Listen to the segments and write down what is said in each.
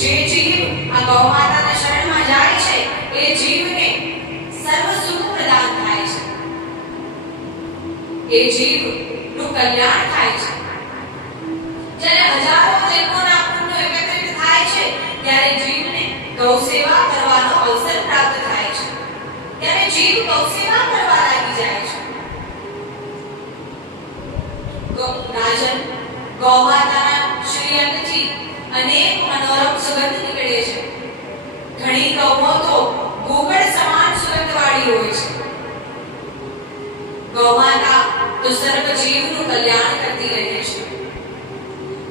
જે જીવ આ ગૌ માતાના શરણમાં જાય છે એ જીવને સર્વ સુખ પ્રદાન થાય છે, એ જીવનું કલ્યાણ થાય છે. જ્યારે હજારો જન્મોના પુણ્ય એકત્રિત થાય છે ત્યારે જીવને ગૌ સેવા કરવાનો અવસર પ્રાપ્ત થાય છે, ત્યારે જીવ ગૌ સેવા કરવા લાગી જાય છે. રાજન ગૌ માતાના શ્રીઅંગથી અનેક મનોરમ સુગંધ નીકળે છે. ઘણી ગૌઓ તો ગુગળ સમાન સુગંધવાળી હોય છે. ગૌ માતા તો સર્વ જીવનું કલ્યાણ કરતી રહે છે.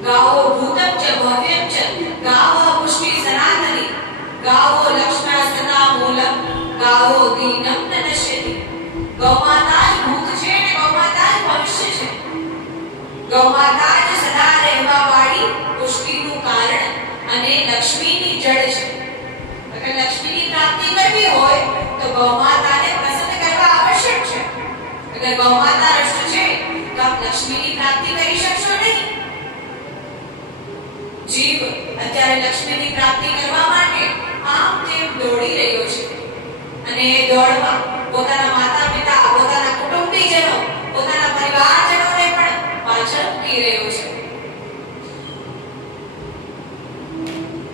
ગાવો ભૂતમ ચ ભવ્યમ ચ ગાવો પુષ્ટિ સનાતની ગાવો લક્ષ્મણ સદા મૂલમ ગાવો દીનમ ન નશ્યતિ. ગૌ માતા જ ભૂત છે અને ગૌ માતા જ ભવિષ્ય છે. ગૌ માતા જ સદા રહેવા વાળી પુષ્ટિનું કારણ અને લક્ષ્મીની જડ છે. અગર લક્ષ્મીની પ્રાપ્તિ કરવી હોય તો ગૌ માતાને પ્રસન્ન કરવા આવશ્યક છે. અગર ગૌ માતા રષ્ટ છે તો આપ લક્ષ્મીની પ્રાપ્તિ કરી શકશો નહીં. જીવ અત્યારે લક્ષ્મીની પ્રાપ્તિ કરવા માટે આમ તેમ દોડી રહ્યો છે અને એ દોડમાં પોતાના માતા પિતા, પોતાના કુટુંબીજનો, પોતાના પરિવારજનોને પણ પાછળ મૂકી રહ્યો છે.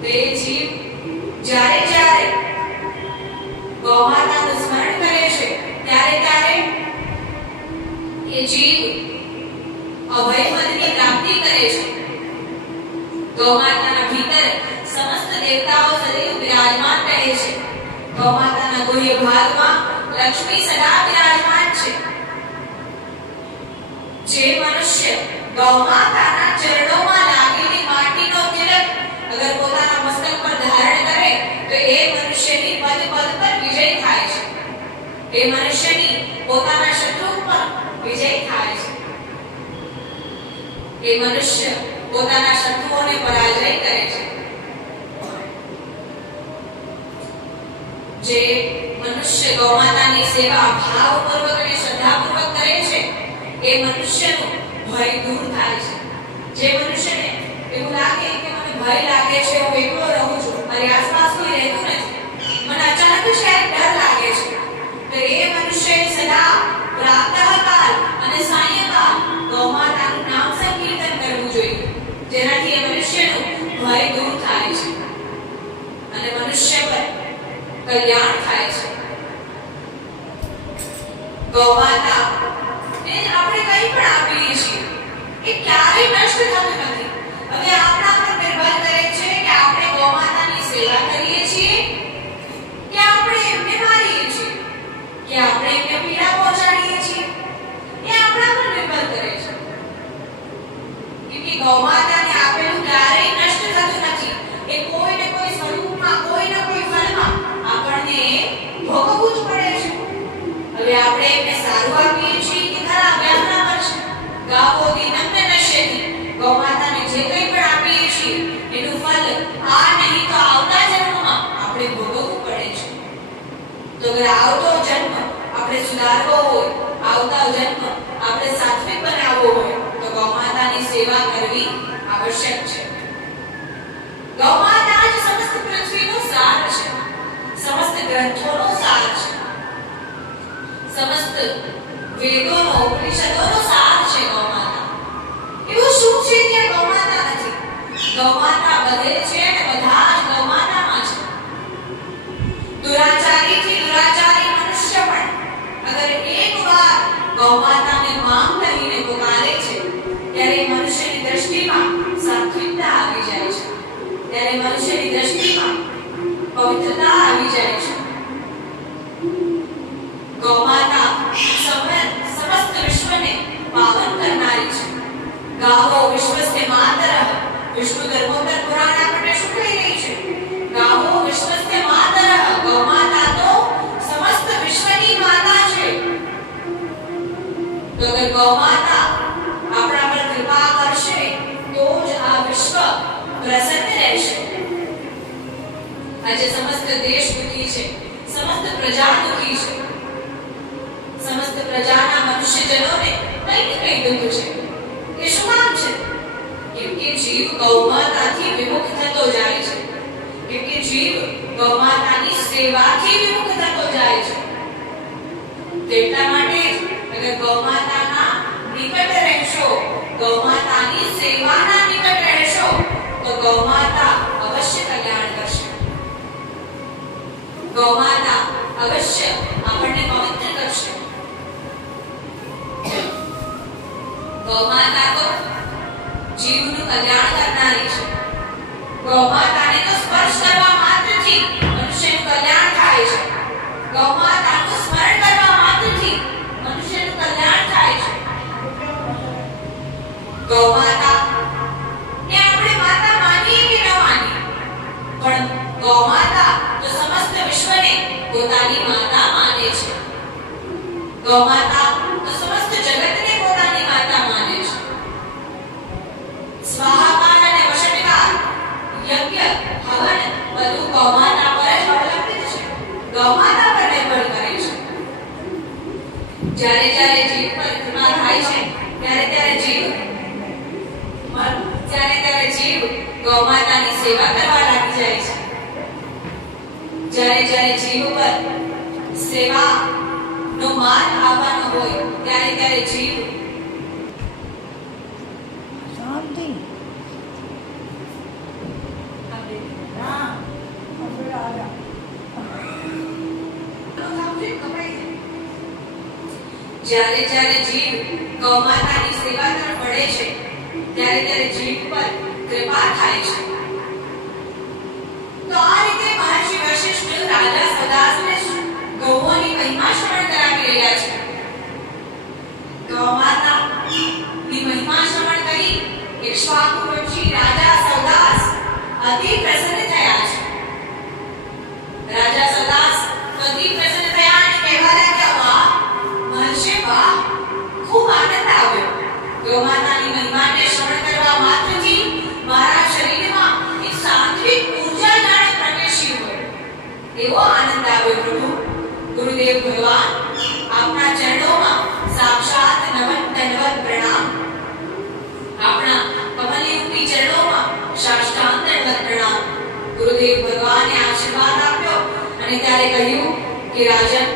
તે જીવ જ્યારે જ્યારે ગૌ માતાનું સ્મરણ કરે છે ત્યારે ત્યારે એ જીવ અભય પદની પ્રાપ્તિ કરે છે. ગૌ માતાના ભીતર સમસ્ત દેવતાઓ સદૈવ વિરાજમાન રહે છે. ગૌ માતાના ગુહ્ય ભાગમાં લક્ષ્મી સદા વિરાજમાન છે. જે મનુષ્ય ગૌ માતાના ચરણોમાં લાગેલી માટીનો તિલક અગર પોતાના મસ્તક પર ધારણ કરે તો એ મનુષ્યની પદ પદ પર વિજય થાય છે. એ મનુષ્યની પોતાના શત્રુ પર વિજય થાય છે. એ મનુષ્ય પોતાના શત્રુઓને પરાજય કરે છે. જે મનુષ્ય ગૌ માતાની સેવા ભાવપૂર્વક અને શ્રદ્ધાપૂર્વક કરે છે એ મનુષ્યનો ભય દૂર થાય છે. જે મનુષ્યને એવું લાગે કે મને ભય લાગે છે, હું એકલો રહું છું, મારી આસપાસ કોઈ રહેતું નથી, મને અચાનક જ ક્યારેક ડર લાગે છે, તો એ મનુષ્યએ સદા પ્રાતઃકાલ અને સાયંકાલ ગૌ માતાનું નામ સંકીર્તન કરવું જોઈએ, જેનાથી એ મનુષ્યનો ભય દૂર થાય છે અને મનુષ્ય પર કલ્યાણ થાય છે. ગૌ માતા ને આપણે કંઈ પણ આપીએ છીએ એ ક્યારેય નષ્ટ થતું નથી. હવે આપણા પર નિર્ભર કરે છે કે આપણે ગૌ માતાની સેવા કરીએ છીએ કે આપણે એમને મારીએ છીએ કે આપણે એમને પીડા પહોંચાડીએ છીએ, એ આપણા પર નિર્ભર કરે છે. કે ગૌ માતાને આપેલું ક્યારેય નષ્ટ થતું નથી. એ કોઈ ને કોઈ સ્વરૂપમાં, કોઈ ને કોઈ ફળમાં આપણને ભોગવવું જ પડે છે. હવે આપણે એમને સારું આપીએ છીએ કે ખરાબ, એમના પર છે. ગાવો દીનમ ન નશ્યતિ. ગૌ માતાને જે કંઈ પણ આપીએ છીએ એનું ફળ આ નહીં તો આવતા જન્મમાં આપણે ભોગવવું પડે છે. તો અગર આવતો જન્મ આપણે સુધારવો હોય, આવતા જન્મ આપણે સાત્વિક બનાવવો હોય તો ગૌ માતાની સેવા કરવી આવશ્યક છે. ગૌ માતા જ સમસ્ત પૃથ્વીનો સાર છે, સમસ્ત ગ્રંથોનો સાર છે, સમસ્ત વેદોનો, ઉપનિષદોનો સાર છે. ગૌ માતા એવું શું છે કે ગૌ માતા નથી? ગૌ માતા બધે છે અને બધા જ ગૌ માતામાં છે. દુરાચારીથી દુરાચારી મનુષ્ય પણ અગર એકવાર ગૌ માતાને માંગ કરીને પુકારે છે ત્યારે મનુષ્યની દ્રષ્ટિમાં સાત્વિકતા આવી જાય છે, ત્યારે મનુષ્યની દ્રષ્ટિમાં પવિત્રતા આવી જાય છે. ગૌ માતા સમસ્ત વિશ્વને પાવન કરનારી છે. ગાવો વિશ્વસ્ય માતરઃ. વિષ્ણુ ધર્મોત્તર પુરાણ આપણને શું કહી રહી છે? ગાવો વિશ્વસ્ય માતરઃ. ગૌ માતા તો સમસ્ત વિશ્વની માતા છે. તો અગર ગૌ માતા આપણા પર કૃપા કરશે તો જ આ વિશ્વ પ્રસન્ન રહેશે. આજે સમસ્ત દેશ દુઃખી છે, સમસ્ત પ્રજા દુઃખી છે, સમસ્ત પ્રજાના મનુષ્યજનોને કંઈ ને કંઈ દુઃખ છે. એ શું કામ છે? કેમ કે જીવ ગૌ માતાથી વિમુખ થતો જાય છે, જીવ ગૌમાતાની સેવાથી વિમુખ થતો જાય છે. તેટલા માટે જ અગર ગૌમાતાના નિકટ રહેશો, ગૌમાતાની સેવાના નિકટ રહેશો તો ગૌમાતા અવશ્ય કલ્યાણ કરશે. ગૌમાતા અવશ્ય આપણને પવિત્ર કરશે. ગૌમાતા તો જીવનું કલ્યાણ કરનારી છે. ગૌમાતાને તો સ્પર્શ કરવા માત્રથી મનુષ્યનું કલ્યાણ થાય છે. ગૌમાતાનું સ્મરણ કરવા માત્રથી મનુષ્યનું કલ્યાણ થાય છે. ગૌમાતા ને આપણે માતા માનીએ કે ન માનીએ, પણ ગૌમાતા તો સમસ્ત વિશ્વને પોતાની માતા માને છે. ગૌમાતા તો સમસ્ત જગતને પોતાની માતા માને છે. સ્વાહાકાર અને વશટકાર, યજ્ઞ, હવન બધું ગૌમાતા પર જ અવલંબિત છે. ગૌમાતા પર નિર્ભર કરે છે. જ્યારે જ્યારે જીવ પર કૃપા થાય છે ત્યારે જીવ ગૌમાતાની સેવા કરવા લાગી જાય છે. જ્યારે જીવ પર સેવા નો માન આવવાનો હોય ત્યારે જીવ શાંતિ જ્યારે જીવ ગૌમાતાની સેવા તરફ વળે છે ત્યારે જીવ પર કૃપા થાય છે. તો આ રીતે મહર્ષિ વશિષ્ઠ રાજા સદાસને ગૌઓની મહિમા શ્રવણ કરાવી રહ્યા છે. ગૌમાતાની મહિમા શ્રવણ કરી ઇક્ષ્વાકુ ઋષિ રાજા સદાસ અતિ પ્રસન્ન થયા છે. રાજા સદાસ અતિ પ્રસન્ન થયા અને કહેવા લાગ્યા, વાહ મહર્ષિ વાહ, ખૂબ આનંદ આવ્યો. ગૌમાતાની મહિમાને શ્રવણ કરવા માત્રથી મારા શરીરમાં એક સાત્વિક ઊર્જા જાણે પ્રવેશી હોય એવો આનંદ આવ્યો. પ્રભુ ગુરુદેવ ભગવાન આપના ચરણોમાં સાક્ષાત નમન દંડવત પ્રણામ. આપના કમલયુક્તિ ચરણોમાં સાષ્ટાંગ દંડવત પ્રણામ. ગુરુદેવ ભગવાને આશીર્વાદ આપ્યો અને ત્યારે કહ્યું કે રાજન,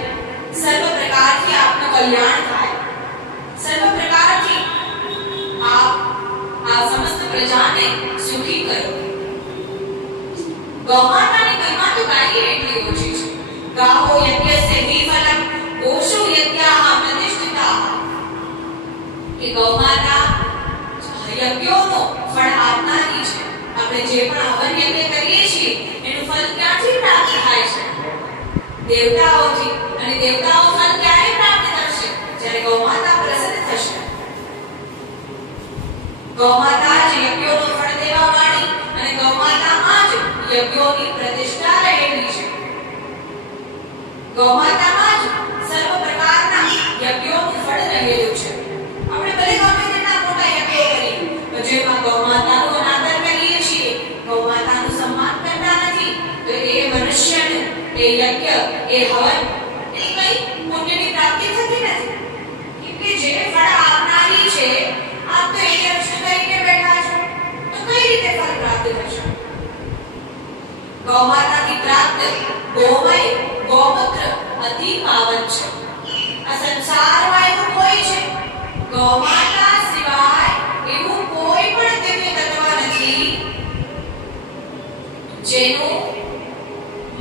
સર્વ પ્રકારથી આપનું કલ્યાણ થાય. સર્વ પ્રકારથી આપ આ સમસ્ત પ્રજાને સુખી કરો. ગૌમાતાની મહિમા તો ગાઈએ એટલી ઓછી છે. ગાવો યજ્ઞસ્ય વિફલમ ગોષો યજ્ઞાઃ પ્રતિષ્ઠિતાઃ. કે ગૌમાતા યજ્ઞોનો ફળ આપનારી છે. આપણે જે પણ હવન યજ્ઞ કરીએ છીએ એનું ફળ ક્યાંથી પ્રાપ્ત થાય છે? દેવતાઓથી. અને દેવતાઓ ફળ ક્યારે પ્રાપ્ત કરશે? જ્યારે ગૌમાતા પ્રસન્ન થશે. ગૌમાતા જ યજ્ઞોનું ફળ દેવા વાળી અને ગૌમાતામાં જ યજ્ઞોની પ્રતિષ્ઠા રહેલી છે. ગૌમાતામાં જ સર્વ પ્રકારના યજ્ઞોનું ફળ રહેલું છે. આપણે ભલે ગમે તેટલા મોટા યજ્ઞો કરીએ, પણ જેમાં ગૌમાતાનો અનાદર કરીએ છીએ, ગૌમાતાનું સન્માન કરતા નથી, તો એ મનુષ્યનું એ યજ્ઞ, એ હવન, એ કઈ પુણ્યની પ્રાપ્તિ થતી નથી. કે જે ફળ આપનારી છે, આપ તો એને રક્ષણ કરીને બેઠા છો, તો કઈ રીતે ફળ પ્રાપ્ત થશે? ગૌમાતાથી પ્રાપ્ત ગોમય, ગૌમૂત્ર અતિ પાવન છે. આ સંસારમાં એવું કોઈ છે, ગૌમાતા સિવાય એવું કોઈ પણ દિવ્ય તત્વ નથી જેનું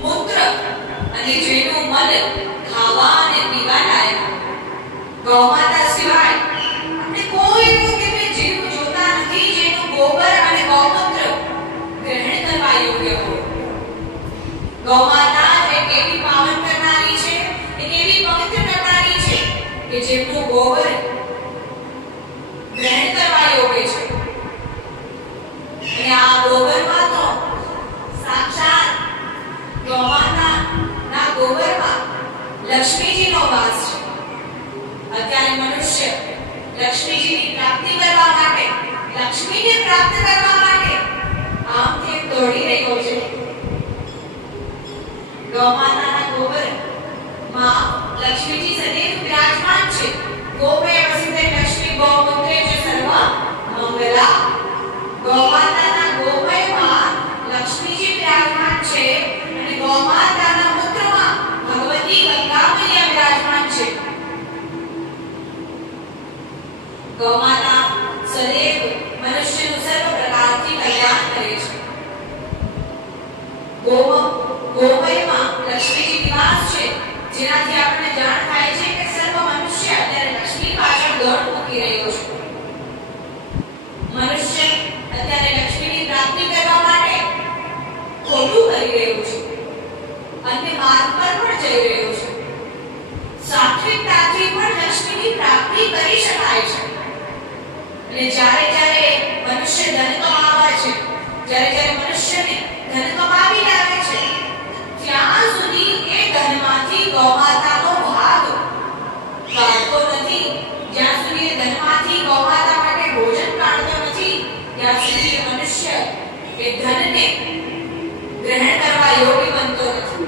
મૂત્ર અને જેનું મલ ખાવા અને પીવા લાયક. ગૌમાતા સિવાય આપણે કોઈ એવું દિવ્ય જીવ જોતા નથી જેનું ગોબર અને ગૌમૂત્ર ગ્રહણ કરવા યોગ્ય હોય. ગૌમાતા જે કેવી પાવન કરનારી છે, એ કેવી પવિત્ર કરનારી છે કે જેમનું ગોબર ગ્રહણ કરવા યોગ્ય છે. અને આ ગોબરમાં તો સાક્ષાત ગૌમાતાના ગોબરમાં લક્ષ્મીજીનો વાસ છે. અત્યારે મનુષ્ય લક્ષ્મીજીની પ્રાપ્તિ કરવા માટે, લક્ષ્મીને પ્રાપ્ત કરવા માટે આમ તેમ દોડી રહ્યો છે. ગૌમાતાના ગોબરમાં લક્ષ્મીજી સદૈવ વિરાજમાન છે. ગોપે વસિતે લક્ષ્મી ગૌમૂત્રે ચ સર્વ મંગલા. ગૌમાતાના ગોમયમાં લક્ષ્મીજી વિરાજમાન છે. ગોમયમાં લક્ષ્મીજી નિવાસ છે, જેનાથી આપણને જાણ થાય છે કે સર્વ મનુષ્ય અત્યારે લક્ષ્મી પાછળ દોડ મૂકી રહ્યો છે. મનુષ્ય અત્યારે લક્ષ્મીની પ્રાપ્તિ કરવા માટે ખોટું કરી રહ્યું છે, અન્ય માર્ગ પર પણ જઈ રહ્યું છે. સાત્વિકતાથી પણ લક્ષ્મીની પ્રાપ્તિ કરી શકાય છે. અને જ્યારે જ્યારે મનુષ્ય ધન કમાવે છે, જ્યારે મનુષ્યને ધન કમાવી લાગે છે, ત્યાં સુધી એ ધનમાંથી ગૌમાતાનો ભાગ કાઢતો નથી. જ્યાં સુધી એ ધનમાંથી ગૌમાતા માટે ભોજન કાઢતો નથી, ત્યાં સુધી એ મનુષ્ય એ ધનને ગ્રહણ કરવા યોગ્ય બનતો નથી.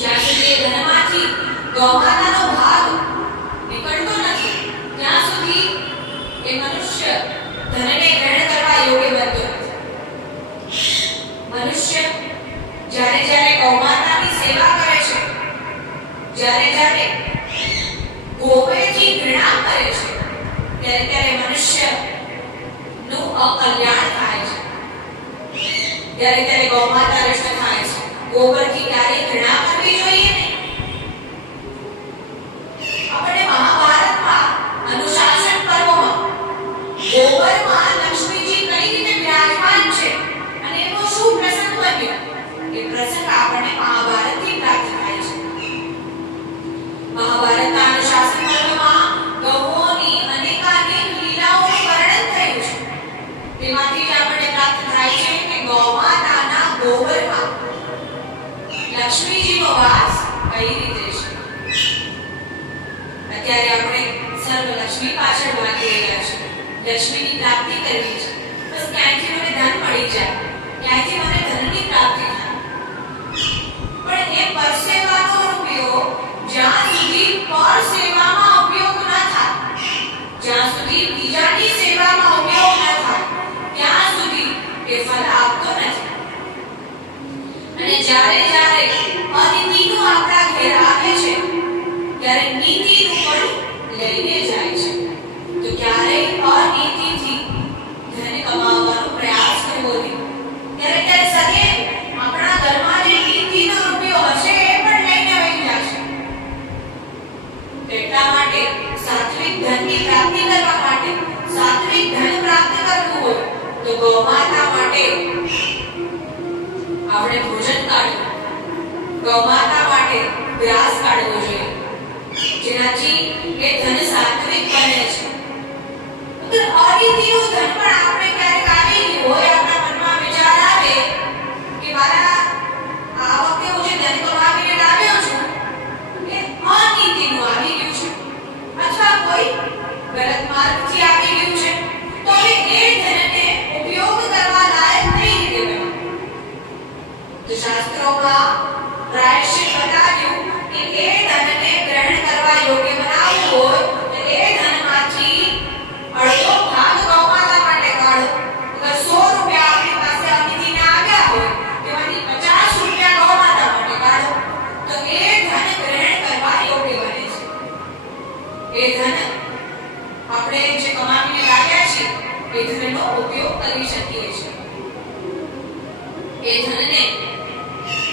જ્યાં સુધી એ ધનમાંથી ગૌમાતાનો ભાગ નીકળતો નથી, ત્યાં સુધી એ મનુષ્ય ધનને ગ્રહણ કરવા યોગ્ય બનતો નથી. મનુષ્ય જ્યારે જ્યારે ગૌમાતાની સેવા કરે છે, જ્યારે ગોપેથી ઘૃણા કરે છે, ત્યારે મનુષ્ય નું અકલ્યાણ થાય છે. ત્યારે ગૌમાતા નષ્ટ થાય છે. ગોબરથી ક્યારેય ઘૃણા કરવી જોઈએ નહીં. આપણે મહાભારતમાં અનુશાસન પર્વમાં ગોબરમાં લક્ષ્મીજી કઈ રીતે બિરાજમાન છે અને એનો શું પ્રસંગ બન્યો, એ પ્રસંગ આપણને મહાભારતથી પ્રાપ્ત થાય છે. મહાભારતના અનુશાસન પર્વમાં ગૌઓની અનેકાનેક લીલાઓનું વર્ણન થયું છે. તેમાંથી જ આપણને પ્રાપ્ત થાય છે કે ગૌમાતાના ગોબરમાં લક્ષ્મીજીનો વાસ કઈ રીતે છે. અત્યારે આપણે સર્વ લક્ષ્મી પાછળ ભાગી રહ્યા છે. લક્ષ્મીની પ્રાપ્તિ કરવી છે. બસ ક્યાંયથી મને ધન મળી જાય, ક્યાંયથી મને ધનની પ્રાપ્તિ થાય. પણ એ પરસેવાનો ઉપયોગ જ્યાં સુધી પર સેવામાં ઉપયોગ ન થાય, જ્યાં સુધી બીજાની સેવામાં ઉપયોગ ન થાય, ત્યાં સુધી એ ફળ આપતો નથી. અને જ્યારે અનિતિનું આપણા ઘેર આવે છે, ત્યારે નીતિનું પણ લઈને જાય છે. તો ક્યારેય અનીતિથી ધન કમાવવાનો પ્રયાસ કરવો નહીં. ત્યારે સદૈવ આપણા ઘરમાં જે નીતિનો રૂપિયો હશે એ પણ લઈને આવી જશે. એટલા માટે સાત્વિક ધનની પ્રાપ્તિ કરવા માટે, સાત્વિક ધન પ્રાપ્ત કરવું હોય તો ગૌમાતા માટે આપણે ભોજન કાઢવું, ગૌમાતા માટે ગ્રાસ કાઢવો જોઈએ, જેનાથી એ ધન સાત્વિક બને છે. અનિતિનું ધન પણ આપણે ક્યારેક આવી હોય, આપણા મનમાં વિચાર આવે કે મારા આ વખતે હું જે ધન કમાવીને લાવ્યો છું એ અનિતિનું આવી ગયું છે, અથવા કોઈ ગલત માર્ગથી આવી ગયું છે, તો હવે એ ધનને ઉપયોગ કરવા લાયક નહીં કહેવાય. તો શાસ્ત્રોમાં પ્રાયશ્ચિત બતાવ્યું કે એ ધનને ગ્રહણ કરવા યોગ્ય બનાવવું હોય તો એ ધનમાંથી અડધો ભાગ ગૌમાતા માટે કાઢો. અગર 100 રૂપિયા આપણી પાસે અનિતિના આવ્યા હોય, તેમાંથી 50 રૂપિયા ગૌમાતા માટે કાઢો, તો એ ધન ગ્રહણ કરવા યોગ્ય બને છે. એ ધન આપણે જે કમાવીને લાવ્યા છીએ એ ધનનો ઉપયોગ કરી શકીએ છીએ. એ ધનને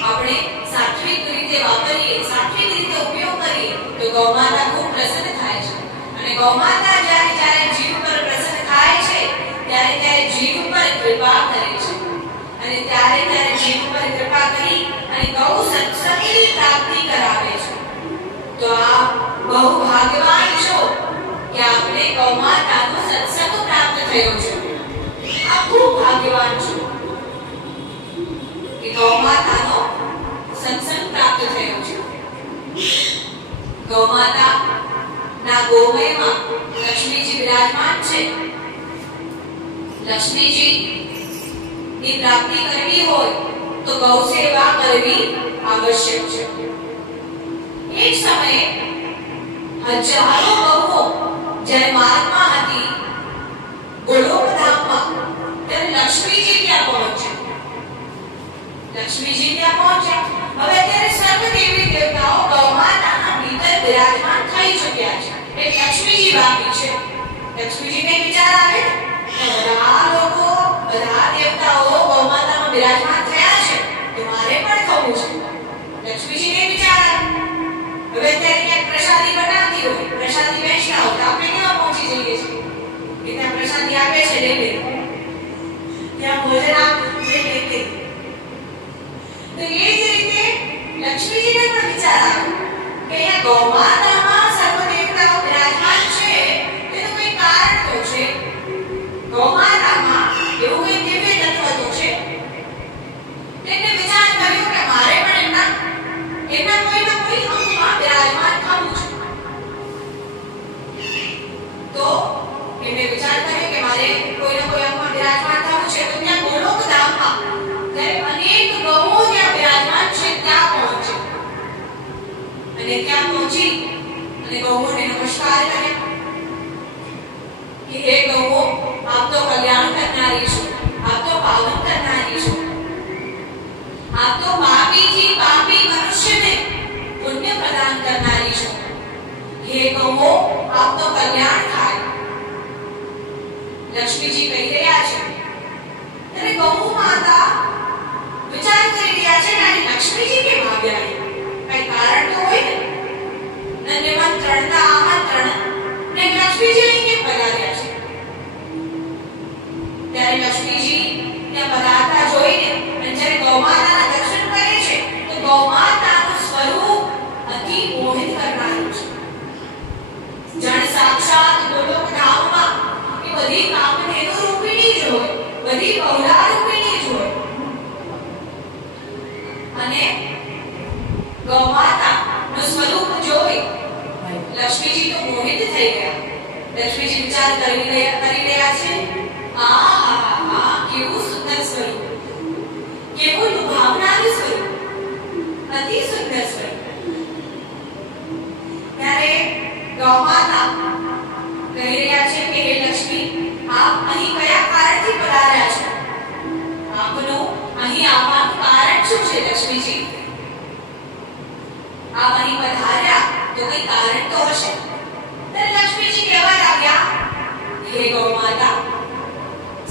આપણે સાત્વિક રીતે વાપરીએ, સાત્વિક રીતે ઉપયોગ કરીએ તો ગૌમાતા ખૂબ પ્રસન્ન થાય છે. અને ગૌમાતા જ્યારે જીવ પર પ્રસન્ન થાય છે, ત્યારે જીવ પર કૃપા કરે છે. અને ત્યારે જીવ પર કૃપા કરી અને ગૌ સત્સંગની પ્રાપ્તિ કરાવે છે. તો આ બહુ ભાગ્યવાન છો કે આપણે ગૌમાતાનો સત્સંગ પ્રાપ્ત થયો છે. આ ખૂબ ભાગ્યવાન છો કે ગૌમાતાનો સત્સંગ પ્રાપ્ત થયો છે. ગૌમાતા ના ગોમયમાં લક્ષ્મીજી બિરાજમાન છે. લક્ષ્મીજી ની પ્રાપ્તિ કરવી હોય તો ગૌ સેવા કરવી આવશ્યક છે. એક સમયે હજારો ગૌઓ જ્યારે માર્ગમાં હતી ગોલોકધામમાં, ત્યારે લક્ષ્મીજી ત્યાં પહોંચ્યા. લક્ષ્મીજી ત્યાં પહોંચ્યા. હવે અત્યારે સર્વ દેવી દેવતાઓ ગૌમાતાના ભીતર બિરાજમાન થઈ ચૂક્યા છે. એક લક્ષ્મીજી બાકી છે. લક્ષ્મીજીને વિચાર આવે બધા લોકો, બધા દેવતાઓ ગૌમાતામાં બિરાજમાન ત્યાં ભોજન આપવું એ લેતી. તો એ જ રીતે લક્ષ્મીજીને પણ વિચાર આવ્યો કે અહીંયા ગૌમાતામાં સર્વ દેવતાઓ બિરાજમાન છે એનું કોઈ કારણ તો છે. ગૌમાતામાં એવું કોઈ દિવ્ય તત્વ તો છે. તેને વિચાર કર્યો કે મારે પણ એમના કોઈના કોઈ અંગમાં બિરાજમાન થવું છે. તો એને વિચાર કર્યો કે મારે કોઈના કોઈ અંગમાં બિરાજમાન થવું છે. તો ત્યાં ગોલોકધામમાં ત્યારે અનેક ગૌઓ ત્યાં બિરાજમાન છે ત્યાં પહોંચે અને ત્યાં પહોંચી અને ગૌઓને નમસ્કાર કર્યા કે હે ગૌઓ, આપ તો કલ્યાણ કરનારી છો, આપ તો પાવન કરનારી છો, આપ તો પાપી મનુષ્યને પુણ્ય પ્રદાન કરનારી છો. હે ગૌઓ, આપ તો કલ્યાણ થાય. લક્ષ્મીજી કહી રહ્યા છે ત્યારે ગૌ માતા વિચાર કરી રહ્યા છે કે લક્ષ્મીજી કેમ આવ્યા? કઈ કારણ તો હોય ને. નિમંત્રણના આમંત્રણ ને લક્ષ્મીજી અહીં કેમ પધાર્યા છે? ત્યારે લક્ષ્મીજી ત્યાં પધારતા જોઈને અને જ્યારે ગૌમાતાના દર્શન કરે છે તો ગૌમાતાનું સ્વરૂપ અતિ મોહિત કરનારું છે. જાણે સાક્ષાત ગોલોકધામમાં એ બધી કામધેનુ રૂપિણી જ હોય, બધી બહુલા રૂપિણી જ હોય. અને ગૌમાતાનું સ્વરૂપ જોઈ લક્ષ્મીજી તો મોહિત થઈ ગયા. લક્ષ્મીજી વિચાર કરી રહ્યા છે, આહા, કેવું સુંદર સ્વરૂપ, કેવું લુભાવનારું સ્વરૂપ, અતિ સુંદર સ્વરૂપ. ત્યારે ગૌમાતા કહી રહ્યા છે કે હે લક્ષ્મી, આપ અહીં કયા કારણથી પધાર્યા છો? આપનું અહીં આવવાનું કારણ શું છે લક્ષ્મીજી? આપ અહીં પધાર્યા તો કઈ કારણ તો હશે. ત્યારે લક્ષ્મીજી કહેવા લાગ્યા, હે ગૌમાતા,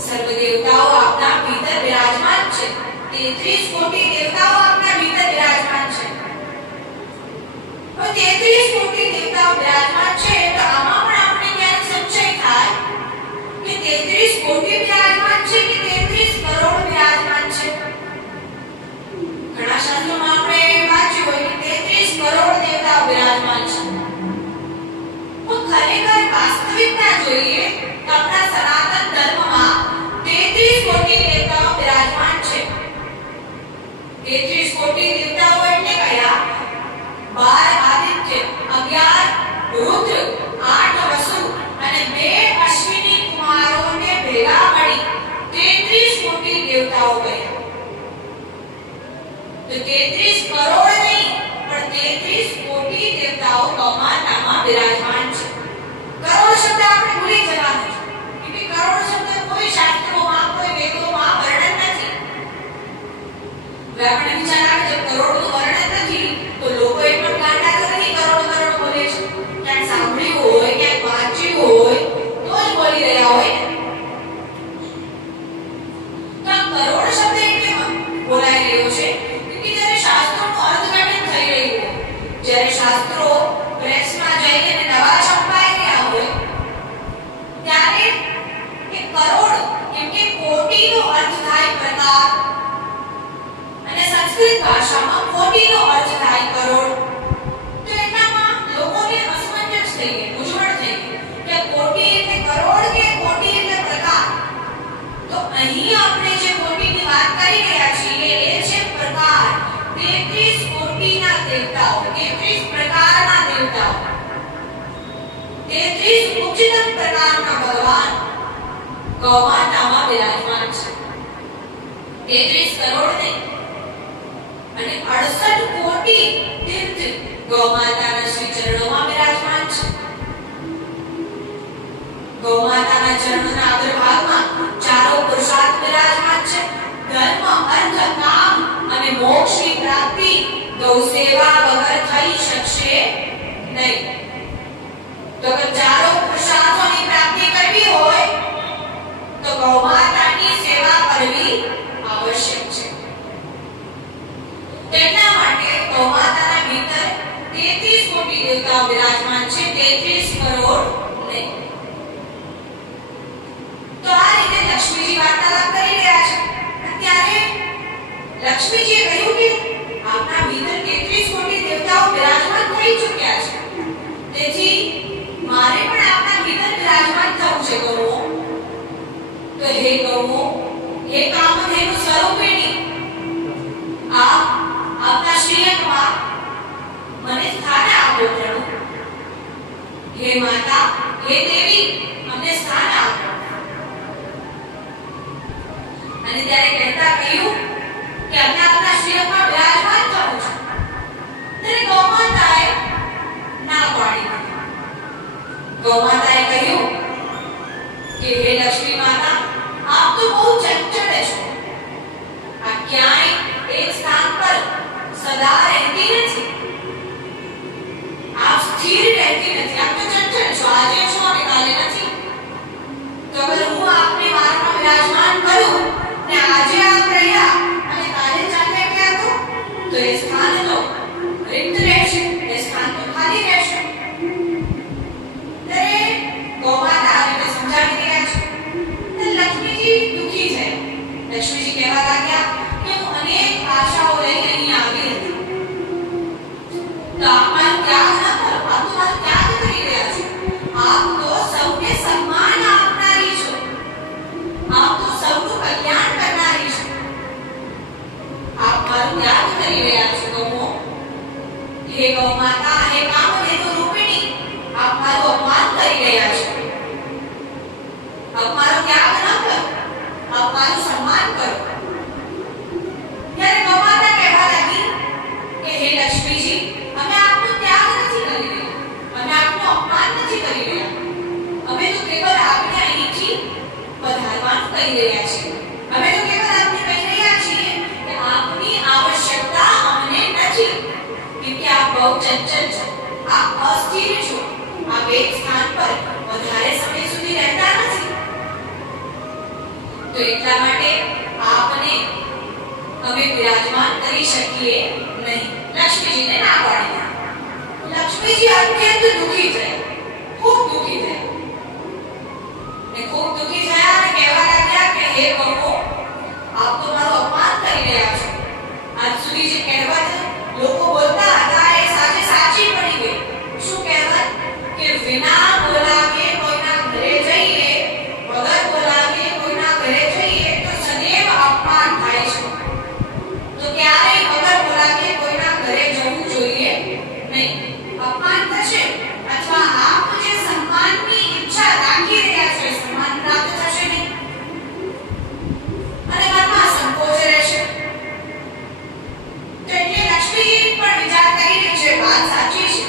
સર્વ દેવતાઓ આપના ભીતર બિરાજમાન છે. 33 કોટી દેવતાઓ આપના ભીતર બિરાજમાન છે. તો 33 કોટી દેવતાઓ બિરાજમાન છે તો આમાં પણ આપણે ક્યારેક સંશય થાય કે 33 કોટી બિરાજમાન છે કે 33 કરોડ બિરાજમાન છે. ઘણા શાસ્ત્રોમાં આપણે વાંચ્યું હોય કે 33 કરોડ દેવતાઓ બિરાજમાન છે. તો ખરેખર વાસ્તવિકતા જોઈએ તો આપણા સનાતન ધર્મમાં 33 કોટી દેવતાઓ બિરાજમાન છે. 33 કોટી દેવતાઓ એટલે કયા? 12 આદિત્ય, 11 રુદ્ર, 8 વસુ અને 2 અશ્વિની કુમારોને ભેગા મળી 33 કોટી દેવતાઓ કયા. તો 33 કરોડ નહીં પણ 33 કોટી દેવતાઓ ગૌમાતામાં બિરાજમાન છે. કરોડ શબ્દ આપણે ભૂલી જવાનું છે કે કરોડ શબ્દ કોઈ શાસ્ત્રોમાં કોઈ વેદોમાં વર્ણન નથી. આપણે વિચાર આવે કે કરોડનું વર્ણન નથી તો લોકો એ પણ ગાંડા તો નહીં કરોડ બોલે છે. ક્યાંક સાંભળ્યું હોય, ક્યાંક વાંચ્યું હોય તો જ બોલી રહ્યા હોય ને. તો આ કરોડ શબ્દ એટલે બોલાઈ રહ્યો છે કે જ્યારે શાસ્ત્રોનું અર્થઘટન થઈ રહ્યું હોય, જ્યારે શાસ્ત્રો પ્રેસમાં જઈને નવા છપાઈ રહ્યા હોય ત્યારે એ કરોડ કેમ કે કોટીનો અર્થ થાય પ્રકાર અને સંસ્કૃત ભાષામાં કોટીનો અર્થ થાય કરોડ. તો એટલામાં લોકોને અસમંજસ થઈ ગઈ, મૂંઝવણ થઈ ગઈ કે કોટી એટલે કરોડ કે કોટી એટલે પ્રકાર. તો અહીં આપણે જે કોટીની વાત કરી રહ્યા છીએ એ છે પ્રકાર. 33 કોટીના દેવતાઓ, 33 પ્રકારના દેવતાઓ, 33 ઉચ્ચતમ પ્રકારના ભગવાન ગૌમાતામાં બિરાજમાન છે. 33 કરોડ નહીં અને 68 કોટી તીર્થ ગૌમાતાના શ્રી ચરણોમાં બિરાજમાન છે. ગૌમાતાના ચરણોના અગ્રભાગમાં ચારો પુરુષાર્થ બિરાજમાન છે. ધર્મ, અર્થ, કામ અને મોક્ષની પ્રાપ્તિ ગૌ સેવા વગર થઈ શકશે નહીં. તો ચારો પુરુષાર્થોની પ્રાપ્તિ કરવી હોય તો ગૌમાતાની સેવા કરવી આવશ્યક છે. તેના માટે ગૌમાતાના ભીતર 33 કોટી દેવતાઓ બિરાજમાન છે, 33 કરોડ નહીં. તો આ રીતે લક્ષ્મીજી વાર્તાલાપ કરી રહ્યા છે. હે માતા, હે દેવી, અમને સ્થાન આપો. અને ત્યારે કહેતા કહ્યું કે અમે આપના શ્રીઅંગમાં બિરાજમાન થવું છે. ત્યારે ગૌમાતાએ ના પાડી દીધી. ગૌમાતાએ કહ્યું કે હે લક્ષ્મી માતા, આપ તો બહુ ચંચળ છો. આ ક્યાંય એક સ્થાન પર સદા રહેતી નથી. આપ સ્થિર રહેતી નથી. આપ તો ચંચળ છો. આજે છો અને કાલે નથી. તો અગર હું આપને મારામાં બિરાજમાન કરું ને આજે આપ રહ્યા અને કાલે ચાલ્યા ગયા તો એ સ્થાન તો રિક્ત રહેશે. એ સ્થાન તો ખાલી રહેશે. ત્યારે ગૌમાતા આવી સમજાવી રહ્યા છે. લક્ષ્મીજી દુખી થયા. લક્ષ્મીજી કહેવા લાગ્યા કે હું અનેક આશાઓ લઈને અહીં આવી હતી. તો આપ મારું ત્યાગ ન કરો. આપ તો મારું ત્યાગ કરી રહ્યા છો. આપ તો સૌને સન્માન આપનારી છો. આપ તો સૌનું કલ્યાણ કરનારી છો. આપ મારું ત્યાગ કરી રહ્યા છો. ગૌ, હે ગૌ માતા, હે કામધેનુ રૂપિણી, આપ મારું અપમાન કરી રહ્યા છો. આપ મારો ત્યાગ ન કરો. આપ મારું સન્માન કરો. ત્યારે ગૌ માતા કહેવા લાગી કે હે લક્ષ્મીજી, અમે આપનો ત્યાગ નથી કરી રહ્યા. અમે આપનું અપમાન નથી કરી રહ્યા. અમે તો કેવળ આપને અહીંથી પધારવાનું કહી રહ્યા છીએ. અમે તો કેવળ આપને કહી રહ્યા છીએ કે આપની આવશ્યકતા અમને નથી. કેમ કે આપ બહુ ચંચળ છો. આપ અસ્થિર છો. આપ એક સ્થાન પર વધારે સમય સુધી રહેતા નથી. તો એટલા માટે આપને અમે બિરાજમાન કરી શકીએ નહીં. લક્ષ્મીજીને ના પાડી. લક્ષ્મીજી અત્યંત દુઃખી થયા. ખૂબ દુઃખી થયા. ને ખૂબ દુઃખી થયા અને કહેવા લાગ્યા કે હે પ્રભુ, આપ તો મારું અપમાન કરી રહ્યા છો. આજ સુધી જે કહેવત લોકો બોલતા હતા એ સાથે સાચી પડી ગઈ. શું કહેવત? કે વિના બોલાવે કોઈના ઘરે જઈએ, વગર બોલાવે કોઈના ઘરે જઈએ તો સદૈવ અપમાન થાય છે. તો ક્યારેય વગર બોલાવે કોઈના ઘરે જવું જોઈએ નહીં. અપમાન થશે અથવા આપ જે સન્માનની ઈચ્છા રાખી રહ્યા છો સન્માન પ્રાપ્ત થશે નહીં. અને મનમાં સંકોચ રહેશે. તો એટલે લક્ષ્મીજી પણ વિચાર કરી રહી છે, વાત સાચી છે.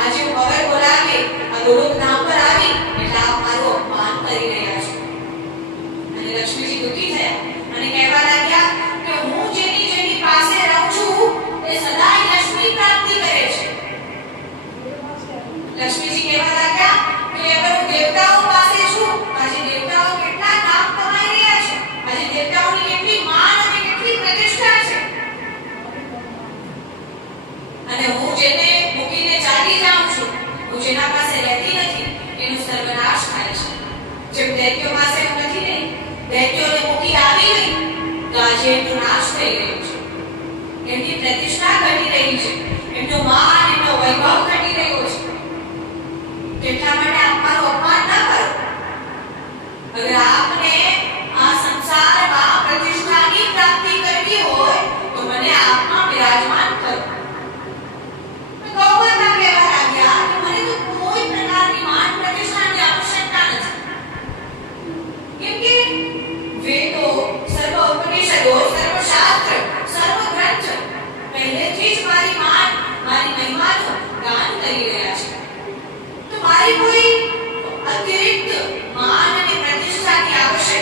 આજે હું વગર બોલાવે આ ગોલોક ધામ પર આવી એટલે આપ મારું અપમાન કરી રહ્યા છો. અને લક્ષ્મીજી દુઃખી થયા અને કહેવા લાગ્યા કે હું જેની પાસે રહું છું તે સદાય લક્ષ્મી પ્રાપ્તિ કરે છે. લક્ષ્મીજી કહેવા લાગ્યા કે અગર હું દેવતાઓ પાસે છું, આજે દેવતાઓ કેટલા નામ કમાઈ રહ્યા છે. આજે દેવતાઓની કેટલી માન અને કેટલી પ્રતિષ્ઠા છે. અને હું જેને મૂકીને ચાલી જાઉં છું, હું જેના પાસે રહેતી નથી, એનો સર્વનાશ થાય છે. જેમ દૈત્યો પાસે હું નથી રહી, દૈત્યોને મૂકી આવી ગઈ તો આજે એમનો નાશ થઈ રહ્યો છે. એમની પ્રતિષ્ઠા ઘટી રહી છે. એમનો માન, એમનો વૈભવ ઘટી રહ્યો છે. એટલા માટે આપ મારું અપમાન ન કરો. અગર આપને આ સંસારમાં પ્રતિષ્ઠાની પ્રાપ્તિ કરવી હોય તો મને આપમાં બિરાજમાન કરો. ગૌમાતા કહેવા લાગ્યા કે મને તો કોઈ પ્રકારની માન પ્રતિષ્ઠાની આવશ્યકતા નથી. કેમ કે વેદો, સર્વ ઉપનિષદો, સર્વ શાસ્ત્ર, સર્વ ગ્રંથ પહેલેથી જ મારી માન, મારી મહિમાનું ગાન કરી રહ્યા છે. તો મારી કોઈ અતિરિક્ત માન અને પ્રતિષ્ઠાની આવશ્યકતા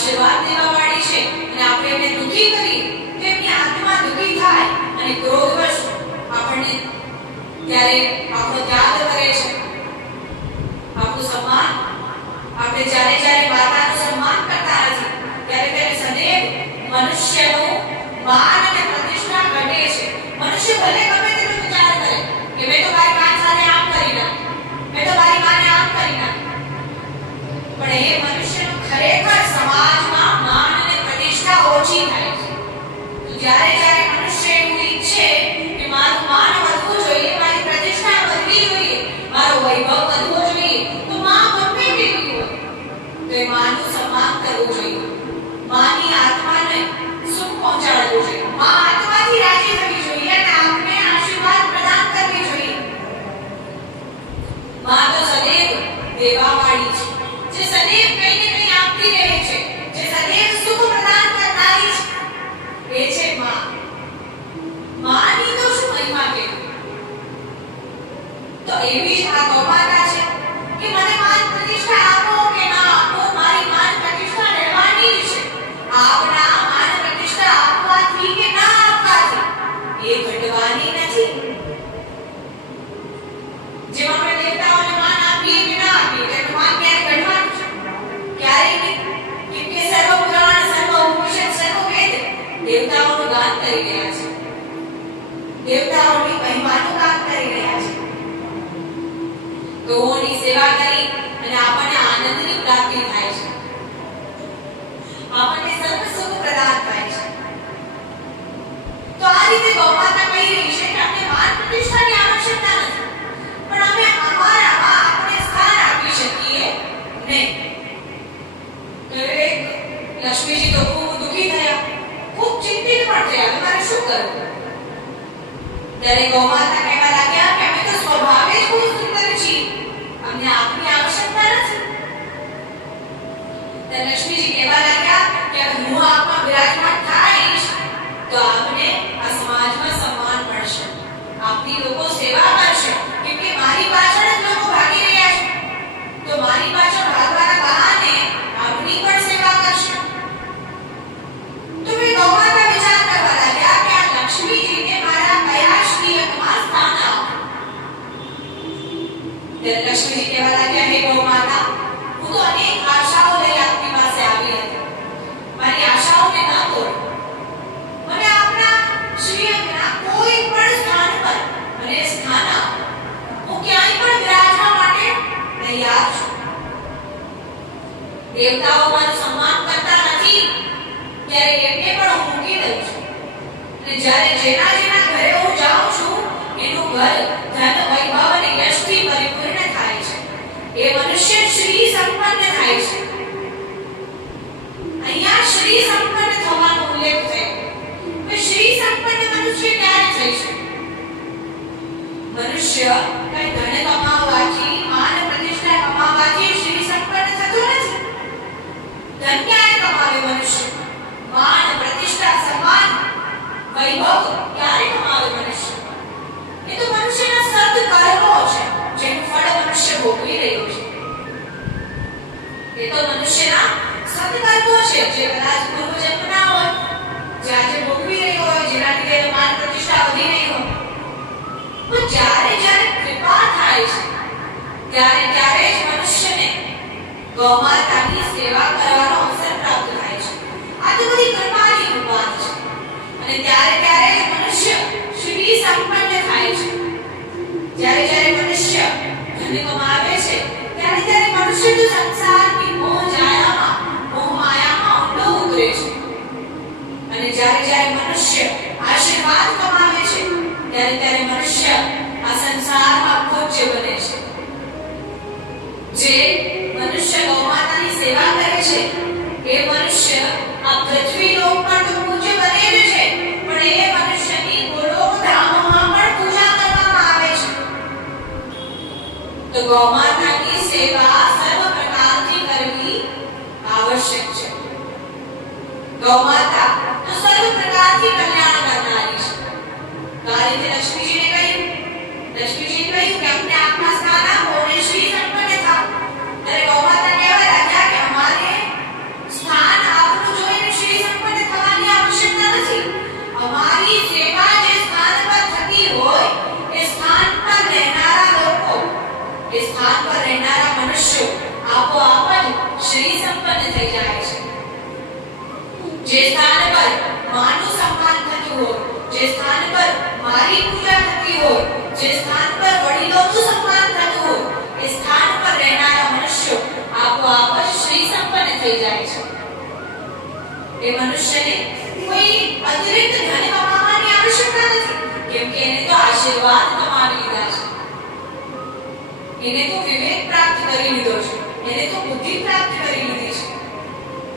આશીર્વાદ દેવા વાળી છે અને આપણે એને દુખી કરી તો એમની આત્મા દુખી થાય અને ક્રોધવશ આપણને ત્યારે આપણો ત્યાગ કરે છે, આપણું સન્માન આપણે જ્યારે માતાનું સન્માન કરતા નથી ત્યારે સદૈવ મનુષ્યનું માન અને પ્રતિષ્ઠા ઘટે છે. મનુષ્ય ભલે ગમે તેટલો વિચાર કરે કે મેં તો મારી માન સાથે આમ કરી નાખ્યું, મેં તો મારી માને આમ કરી નાખ્યું, પણ એ મનુષ્યનું ખરેખર સમાજમાં માન અને પ્રતિષ્ઠા ઓછી થાય છે. તો જ્યારે મનુષ્ય એવું ઈચ્છે કે મારું માન વધવું જોઈએ, મારી પ્રતિષ્ઠા વધવી જોઈએ, મારો વૈભવ વધવો જોઈએ, તો માં ગમે તેવી હોય તો એ માનું સન્માન કરવું જોઈએ, માની આત્માને સુખ પહોંચાડવું જોઈએ, માં આત્માથી રાજી થવી જોઈએ અને આપને આશીર્વાદ પ્રદાન કરવી જોઈએ. માં તો સદૈવ દેવાવાળી છે, જે સદૈવ કંઈ ને કંઈ આપતી રહે છે, જે સદૈવ સુખ પ્રદાન કરનારી છે, એ છે માં. માની તો શું મહિમા કહેવી. તો એવી જ આ ગૌમાતા છે કે મને માન પ્રતિષ્ઠા આપો કે ના આપો, મારી માન પ્રતિષ્ઠા રહેવાની જ છે. આપના માન પ્રતિષ્ઠા આપવાથી કે ના આપવાથી એ ઘટવાની નથી. જેમ આપણે દેવતાઓને માન આપીએ કે ના આપીએ તેનું માન ક્યારે ઘટવાનું છે? ક્યારે નહીં. કેમ કે સર્વ પુરાણ, સર્વ ઉપનિષદ, સર્વ વેદ દેવતાઓનું ગાન કરી રહ્યા છે, દેવતાઓની મહિમાનું ગાન કરી રહ્યા છે. ગૌઓની સેવા કરી અને આપણને આનંદની પ્રાપ્તિ થાય છે, આપણને સર્વ સુખ પ્રદાન થાય છે. તો આ રીતે ગૌમાતા કહી રહી છે કે આપણે માન પ્રતિષ્ઠાની આવશ્યકતા નથી, પણ અમે અમારામાં આપણે સ્થાન આપી શકીએ નહીં. લક્ષ્મીજી તો ખૂબ દુઃખી થયા, ખૂબ ચિંતિત પણ થયા, તમારે શું કરવું? ત્યારે ગૌમાતા કહેવા લાગ્યા કે અમે તો સ્વભાવે જ બહુ સુંદર છીએ, અમને આપની આવશ્યકતા નથી. ત્યારે લક્ષ્મીજી કહેવા લાગ્યા કે હું આપમાં વિરાજમાન થઈશ તો આપને આ સમાજમાં સન્માન મળશે, આપની લોકો સેવા કરશે, કેમ કે મારી પાછળ જ લોકો ભાગી રહ્યા છે, તો મારી પાછળ ભાગવાના બહાને આપની પણ સેવા કરશે. તો મેં ગૌમાતા વિચાર કરવા લાગ્યા કે આ લક્ષ્મીજીને મારા કયા શ્રીઅંગમાં સ્થાન આપું. ત્યારે લક્ષ્મીજી કહેવા લાગ્યા, હે ગૌમાતા, હું તો અનેક આશાઓ લઈ આપની પાસે આવી હતી, મારી આશાઓને ન તોડ. મને આપના શ્રીઅંગના કોઈ પણ સ્થાન પર મને સ્થાન આપો, હું ક્યાંય પણ વિરાજવા માટે તૈયાર છું. દેવતાઓ મારું સન્માન કરતા નથી ત્યારે એમને પણ હું મૂકી દઉં છું, અને જ્યારે જેના ઘરે હું જાઉં છું એનું ઘર ધન, વૈભવ અને યશથી પરિપૂર્ણ થાય છે. એ મનુષ્ય શ્રી સંપન્ન થાય છે. અહીંયા શ્રી સંપન્ન થવાનો ઉલ્લેખ થયો. શ્રી સંપન્ન મનુષ્ય ક્યારે થઈ છે? મનુષ્ય કઈ ધન કમાવવાથી, માન પ્રતિષ્ઠા કમાવવાથી શ્રી સંપન્ન થતો નથી. ધન ક્યારે કમાવે મનુષ્ય? માન, પ્રતિષ્ઠા, સન્માન, વૈભવ ક્યારે કમાવે મનુષ્ય? એ તો મનુષ્યના સત કર્મો છે, જેનું ફળ મનુષ્ય ભોગવી રહ્યો છે. એ તો મનુષ્યના સત કર્મો છે, જે કદાચ પૂર્વ જન્મના હોય, જે આજે ભોગવી રહ્યો હોય, જેના લીધે માન પ્રતિષ્ઠા વધી રહી હોય. પણ જ્યારે કૃપા થાય છે ત્યારે જ મનુષ્યને ગૌમાતાની સેવા કરવાનો અવસર પ્રાપ્ત થાય છે. આ તો બધી કૃપાની વાત છે. અને ત્યારે જ મનુષ્ય શ્રી સંપન્ન થાય છે. જ્યારે મનુષ્ય ધન કમાવે છે ત્યારે મનુષ્ય તો સંસારની મોહ માયામાં ઊંડો ઉતરે છે. અને જ્યારે મનુષ્ય આશીર્વાદ કમાવે છે ત્યારે મનુષ્ય આ સંસારમાં પૂજ્ય બને છે. જે મનુષ્ય ગૌમાતાની સેવા કરે છે એ મનુષ્ય આ પૃથ્વી લોક પર તો પૂજ્ય બને જ છે, પણ એ મનુષ્યની ગોલોક ધામોમાં પણ પૂજા કરવામાં આવે છે. તો ગૌમાતાની સેવા સર્વ પ્રકારથી કરવી આવશ્યક છે. ગૌમાતા તો સર્વ પ્રકારથી કલ્યાણ કરનારી છે. કાલે લક્ષ્મીજીને કહ્યું કે અમને આપના સ્થાન આપો અને શ્રી સંપન્ન થાઓ. ત્યારે ગૌમાતા કહેવા લાગ્યા કે અમારે સ્થાન જે સ્થાન પર માનું સન્માન થતું હોય, જે સ્થાન પર મારી પૂજા થતી હોય, જે સ્થાન પર વડીલોનું સન્માન થતું હોય, એ સ્થાન પર રહેનારા મનુષ્યો આપોઆપ જ શ્રી સંપન્ન થઈ જાય છે. એ મનુષ્યને કોઈ અતિરિક્ત ધન કમાવાની આવશ્યકતા નથી, કેમ કે એને તો આશીર્વાદ કમાવી લીધા છે. એને તો વિવેક પ્રાપ્ત કરી લીધો છે, એને તો બુદ્ધિ પ્રાપ્ત કરી લીધી છે.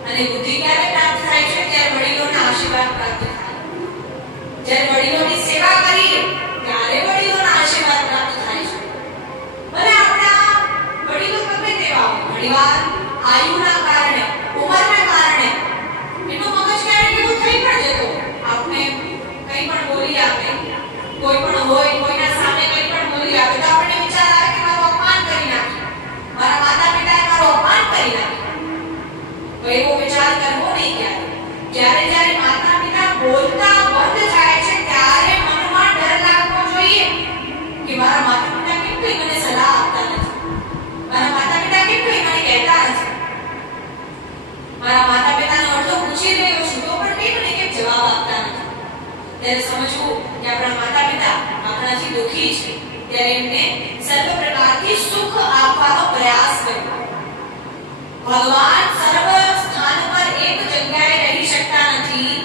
અને બુદ્ધિ ક્યારે પ્રાપ્ત થાય છે? ત્યારે વડીલોના આશીર્વાદ પ્રાપ્ત થાય. જ્યારે વડીલોની સેવા કરીએ ત્યારે વડીલોના આશીર્વાદ પ્રાપ્ત થાય છે. ભલે આપણા વડીલો ગમે તેવા હોય, ઘણીવાર આયુના કારણે, ઉંમરના કારણે એનો મગજ ક્યારેક એવું થઈ પણ જતો, આપણે કંઈ પણ બોલી આપે, કોઈ પણ હોય કોઈના સામે કંઈ પણ બોલી આપે તો આપણને વિચાર આવે કે મારું અપમાન કરી નાખ્યું, મારા માતા પિતાએ મારું અપમાન કરી નાખ્યું. તો એવો વિચાર કરવો નહીં ક્યારે. જ્યારે જ્યારે માતા પિતા બોલતા બંધ થાય છે ત્યારે મનમાં ડર લાગવો જોઈએ કે મારા માતા પિતા કેમ કંઈ મને સલાહ આપતા નથી, મારા માતા પિતા કેમ કંઈ મને કહેતા નથી, મારા માતા પિતાનો અડધો પૂછી રહ્યો છું તો પણ કેમ મને કેમ જવાબ આપતા નથી. ત્યારે સમજવું કે આપણા માતા પિતા આપણાથી દુઃખી છે, ત્યારે એમને સર્વ પ્રકારથી સુખ આપવાનો પ્રયાસ કરવો. ભગવાન સર્વ સ્થાન પર એક જગ્યાએ રહી શકતા નથી,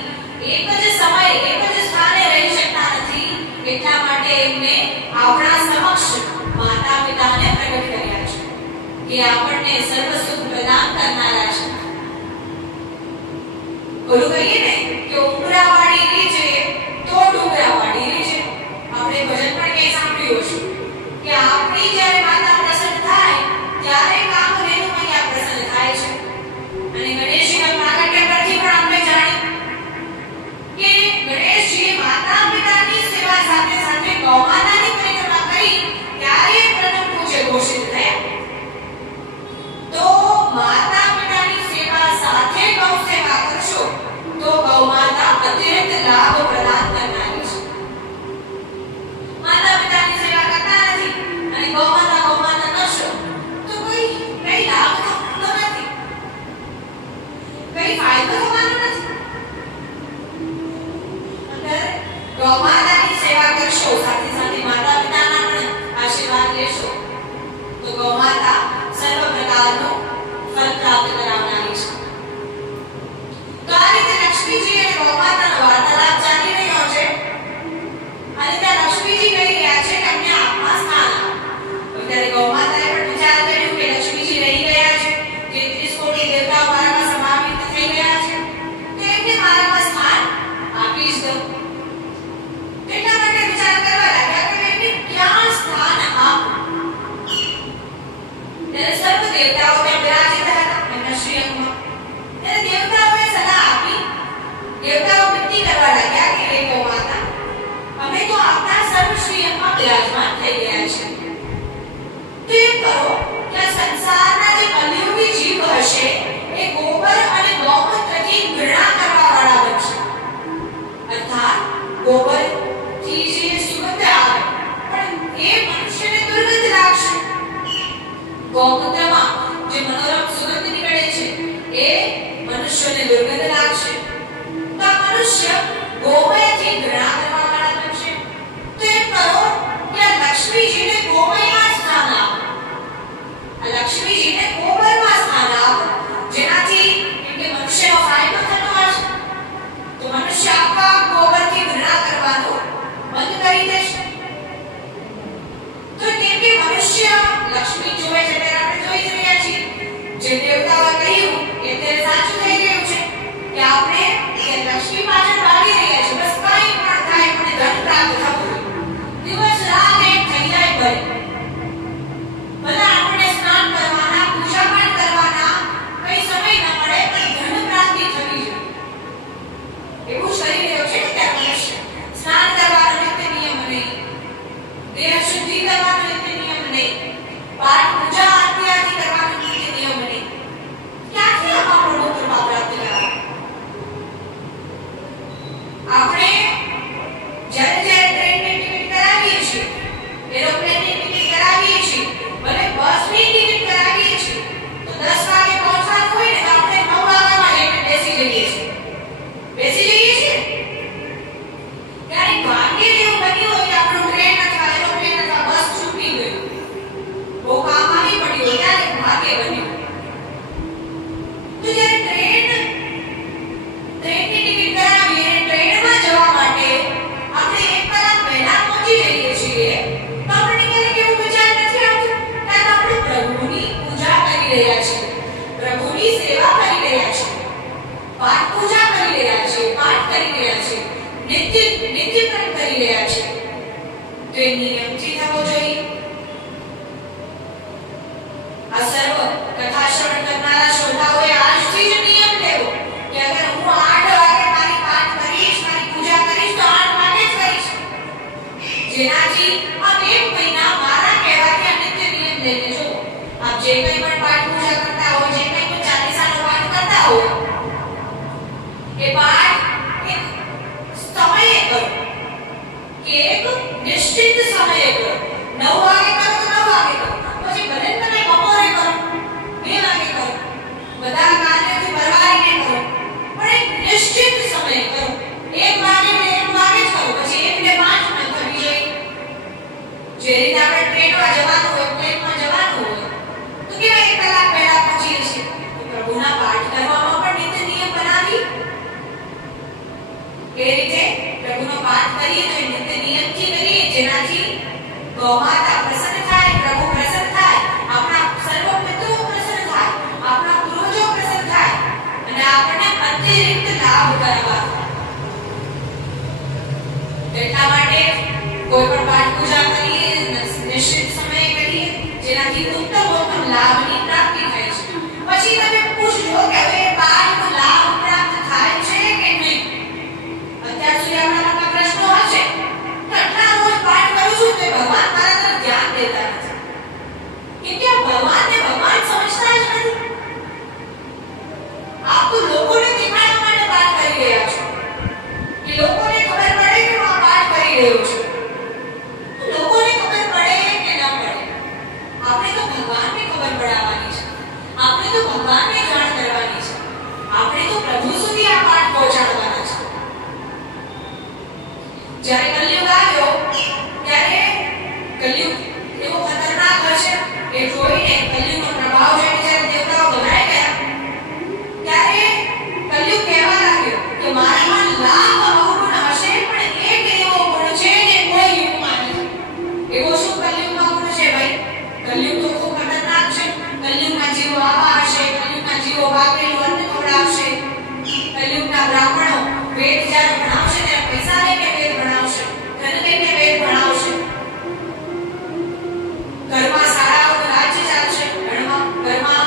એક જ સમયે એક જ સ્થાને રહી શકતા નથી. એટલા માટે એમને આપણા સમક્ષ માતા પિતાને પ્રગટ કર્યા છે કે આપણને સર્વ સુખ પ્રદાન કરનારા છે. બોલું કહીએ ને કે ઉંબરાવાળી રીછે તો ડુંગરાવાળી રીછે. આપણે ભજન પણ કંઈ સાંભળ્યું હશે કે આપણી જ્યારે માતા પ્રસન્ન થાય ત્યારે કામધેનુ મૈયા પ્રસન્ન થાય છે. અને ગણેશજીના પ્રાગટ્ય પરથી પણ આપણે જાણ્યું કે ગણેશજીએ માતા પિતાની સેવા સાથે સાથે ગૌમાતાની પરિક્રમા કરી ત્યારે પ્રથમ પૂજ્ય ઘોષિત થયા. તો માતા પિતાની સેવા સાથે ગૌ સેવા કરશો તો ગૌમાતા અતિરિક્ત લાભ પ્રદાન કરનારી છે. માતા પિતાની સેવા કરતા નથી અને ગૌમાતા કરશો તો કઈ લાભ થવાનો નથી, કઈ ફાયદો થવાનો નથી. અગર ગૌમાતાની સેવા કરશો સાથે સાથે માતા પિતાના પણ આશીર્વાદ લેશો તો ગૌમાતા સર્વ પ્રકારનો ફળ પ્રાપ્ત કરાવનારી છે. તો આ રીતે લક્ષ્મીજી અને ગૌમાતાનો વાર્તાલાપ ચાલી રહ્યો છે અને ત્યાં લક્ષ્મીજી કહી રહ્યા છે કે અમને આપમાં સ્થાન આપો. ત્યારે ગૌમાતાએ પણ વિચાર કર્યો કે લક્ષ્મીજી રહી ગયા છે, 33 કોટી દેવતાઓ મારામાં સમાવિત થઈ ગયા છે, તો એમને મારામાં સ્થાન આપી જ દઉં. એટલા માટે વિચાર કરવા લાગ્યા કે એમને ક્યાં સ્થાન આપું. ત્યારે સર્વ દેવતાઓ ત્યાં બિરાજિત હતા એમના શ્રીઅંગમાં. ત્યારે દેવતાઓએ સલાહ આપી, દેવતાઓ વિનંતી કરવા લાગ્યા કે હે ગૌમાતા, અમે તો આપના સર્વ શ્રીઅંગમાં બિરાજમાન થઈ ગયા છે, તો એમ કરો કે આ સંસારના જે કલયુગી જીવ હશે એ ગોબર અને ગૌમૂત્રથી ઘૃણા કરવાવાળા બનશે. અર્થાત ગોબરથી જે સુગંધ આવે પણ એ મનુષ્યને દુર્ગંધ લાગશે, ગૌમૂત્રમાં જે મનોરમ સુગંધ નીકળે છે એ મનુષ્યને દુર્ગંધ લાગશે. તો આ મનુષ્ય ગોમયથી ઘૃણા કરવાવાળા બનશે. તો એમ કરો કે આ લક્ષ્મીજીને ગોમયમાં સ્થાન આપો, આ લક્ષ્મીજીને ગોબરમાં સ્થાન આપો, જેનાથી એમને મનુષ્યનો ફાયદો થતો હશે. તો મનુષ્ય આપવા ગોબરથી ઘૃણા કરવાનું બંધ કરી દેશે. તો કેમ કે મનુષ્ય લક્ષ્મી જોવે છે ત્યારે આપણે જોઈ જ રહ્યા છીએ, જે દેવતાઓએ કહ્યું કે તે સાચું થઈ ગયું છે કે આપણે લક્ષ્મી પાછળ ભાગી રહ્યા છીએ. બસ કંઈ પણ થાય મને ધન પ્રાપ્ત થવું જોઈએ, દિવસ રાત એક થઈ જાય ભલે આપણને સ્નાન કરવાના નિત્યક્રમ કરી રહ્યા છે તો એ નિયમથી થવો જોઈએ. આ સર્વ કથા શ્રવણ કરનારા શ્રોતાઓએ આજથી જ નિયમ લેવો કે અગર હું 8 વાગે મારી પાઠ કરીશ, મારી પૂજા કરીશ તો 8 વાગે જ કરીશ, જેનાથી આ 1 મહિના મારા કહેવાથી આ નિત્ય નિયમ લઈને જો આપ જે કંઈ પણ પાઠ પૂજા કરતા હો, જે કંઈ પણ ચાલીસાનો પાઠ કરતા હો, એ પાઠ એક સમયે કરો કે એક નિશ્ચિત સમયે કરો. 9 વાગે કરો તો 9 વાગે કરો, પછી ભલે તમે બપોરે કરો, 2 વાગે કરો, બધા કાર્યોથી પરવારીને કરો, પણ એક નિશ્ચિત સમયે કરો. 1 વાગે ને 1 વાગે જ કરો, પછી 1 ને 5 ન કરવી જોઈએ. જે રીતે આપણે ટ્રેનમાં જવાનું હોય, પ્લેનમાં જવાનું હોય તો કેવા 1 કલાક પહેલા પહોંચીએ છીએ. પ્રભુના પાઠ કરવામાં પણ નિત્ય નિયમ બનાવી એ રીતે પ્રભુનો પાઠ કરીએ તો નિત્ય નિયમથી કરીએ, જેનાથી ગૌમાતા પ્રસન્ન થાય, પ્રભુ પ્રસન્ન થાય, આપણા સર્વ પિતૃઓ પ્રસન્ન થાય, આપણા પૂર્વજો પ્રસન્ન થાય અને આપણને અતિરિક્ત લાભ કરાવવા. એટલા માટે કોઈ પણ પાઠ પૂજા કરીએ, નિશ્ચિત સમયે કરીએ, જેનાથી ઉત્તમ લાભની પ્રાપ્તિ થાય છે. પછી તમે પૂછજો કે હવે પાઠનો લાભ પ્રાપ્ત થાય છે કે નહીં. અત્યાર સુધી આપણા મનમાં પ્રશ્નો હશે તો આટલા રોજ પાઠ કરું છું તો ભગવાન મારા તરફ ધ્યાન દેતા નથી, કે ભગવાનને ભગવાન સમજતા જ નથી. આપ તો લોકોને દેખાડવા માટે પાઠ કરી રહ્યા છો કે લોકોને ખબર પડે કે હું આ પાઠ કરી રહ્યો છું. લોકોને ખબર પડે કે ન પડે, આપણે તો ભગવાનને ખબર પડાવવાની છે, આપણે તો ભગવાનને જાણ કરવાની છે, આપણે તો પ્રભુ સુધી આ પાઠ પહોંચાડવાના છે. જ્યારે કલયુગ આવ્યો ત્યારે કલયુગ એવો ખતરનાક હશે એ જોઈને કલયુગનો પ્રભાવ જોઈને જ્યારે દેવતાઓ ગભરાઈ ગયા ત્યારે કલયુગ કહેવા લાગ્યો કે મારામાં લાખ અવગુણ હશે પણ એક એવો ગુણ છે જે કોઈ યુગમાં નથી. એવો શું કલયુગમાં ગુણ છે ભાઈ? કલયુગ તો ખૂબ ખતરનાક છે. કલયુગના જીવો આવા હશે, કલયુગના જીવો વાપરેલું અન્ન ખવડાવશે, કલયુગના બ્રાહ્મણો વેદ જ્યારે ભણાવશે ત્યારે પૈસા લઈને વેદ ભણાવશે, ધન લઈને વેદ ભણાવશે, ઘરમાં શાળાઓનું રાજ્ય ચાલશે, ઘરમાં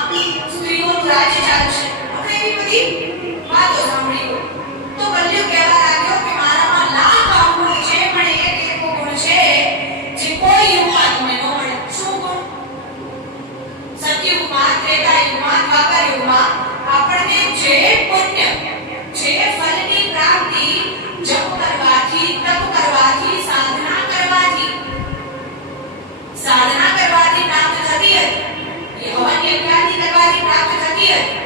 સ્ત્રીઓનું રાજ્ય ચાલશે. આપણે એવી બધી વાતો સાંભળી હોય તો કલયુગ કહેવા લાગ્યો કે મારામાં લાખ અવગુણ છે પણ એક એવો ગુણ છે જે કોઈ યુગમાં તમને ન મળે. શું ગુણ? સતયુગમાં, ત્રેતાયુગમાં, દ્વાપર યુગમાં આપણને જે પુણ્ય, જે ફળની પ્રાપ્તિ જપ કરવાથી, તપ કરવાથી, સાધના કરવાથી પ્રાપ્ત થતી હતી, હવન યજ્ઞાદિ કરવાથી પ્રાપ્ત થતી હતી,